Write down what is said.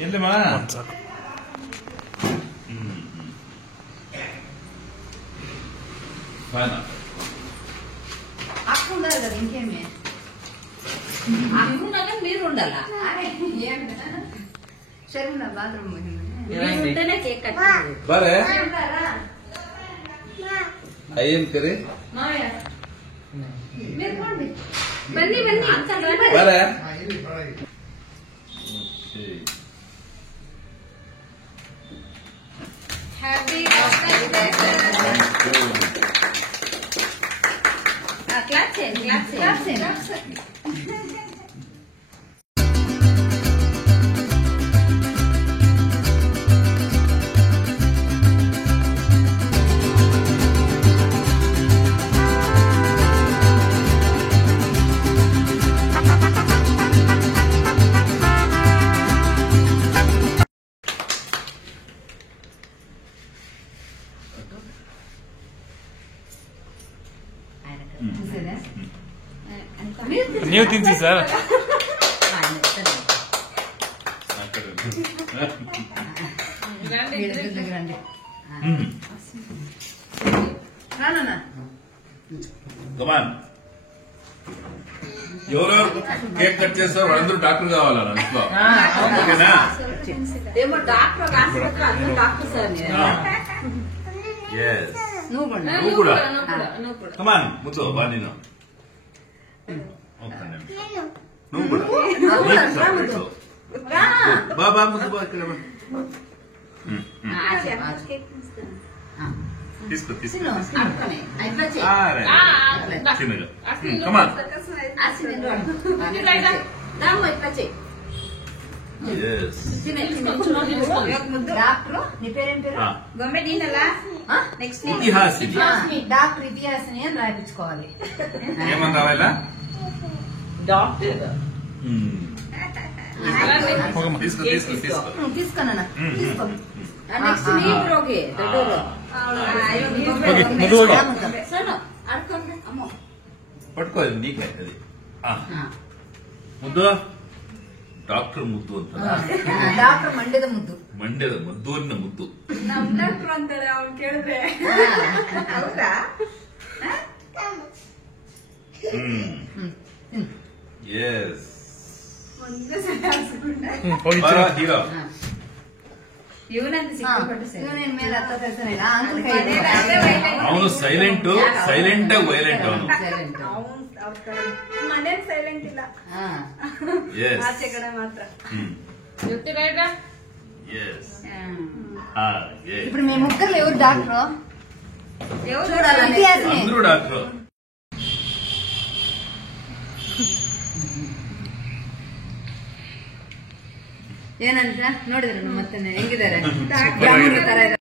ఏంటమ్మా అక్క ఉండాలి కదా ఇంకేమి అక్కడ మీరు ఉండాలా శర్మిల బాత్రూమ్ ఉంటేనే కేక్ కట్టారు బారే అయ్యేం కర్రీ మీరు పోండి బన్నీ బన్నీ బారే హ్యాపీ క్లాప్ చేయండి క్లాప్ చేయండి ನೀವು ತಿನ್ಸಿ ಸರ್ కమాన్ ఎవరెవరు కేక్ కట్ చేస్తారు వాళ్ళందరూ డాక్టర్ కావాలా ఇంట్లో ఓకేనా ఏమో డాక్టర్ అందరూ డాక్టర్ సార్ నువ్వు కూడా కమాన్ ముద్దు బా నేను నువ్వు కూడా బాబా ముద్దు బా ఇక్కడ తీసుకో తీసుకో కమాన్ డాక్టర్ నీ పేరేం పేరు నెక్స్ట్ డాక్టర్ ఇతిహాసని అని రాయించుకోవాలి ఏమని రావాలా డాక్టర్ తీసుకో తీసుకో తీసుకో తీసుకోనా తీసుకో నెక్స్ట్ నీ బ్రోగే దొడ్డోరు పట్టుకో నీకే అది ಮುದ್ದು ಡಾಕ್ಟರ್ ಮುದ್ದು ಅಂತ ಡಾಕ್ಟರ್ ಮಂಡ್ಯದ ಮುದ್ದು ಮಂಡ್ಯದ ಮದ್ದೂರಿನ ಮುದ್ದು ನಮ್ ಡಾಕ್ಟರ್ ಅಂತಾರೆ ಅವ್ನು ಕೇಳಿದ್ರೆ ಹೌದಾ ಎಸ್ ಹೀರೋ ಇವನಂತ ಇವನೇನ್ ಮೇಲೆ ಅವನು ಸೈಲೆಂಟ್ ಸೈಲೆಂಟ್ ವೈಲೆಂಟ್ ಅವನು ಮನೇಲಿ ಸೈಲೆಂಟ್ ಇಲ್ಲ ಆಚೆ ಕಡೆ ಮಾತ್ರ ఇప్పుడు మేము ముగ్గురు ఎవరు డాక్టర్ అందరూ డాక్టర్ ಏನಂತ ನೋಡಿದ್ರು ಮತ್ತೆ ಹೆಂಗಿದ್ದಾರೆ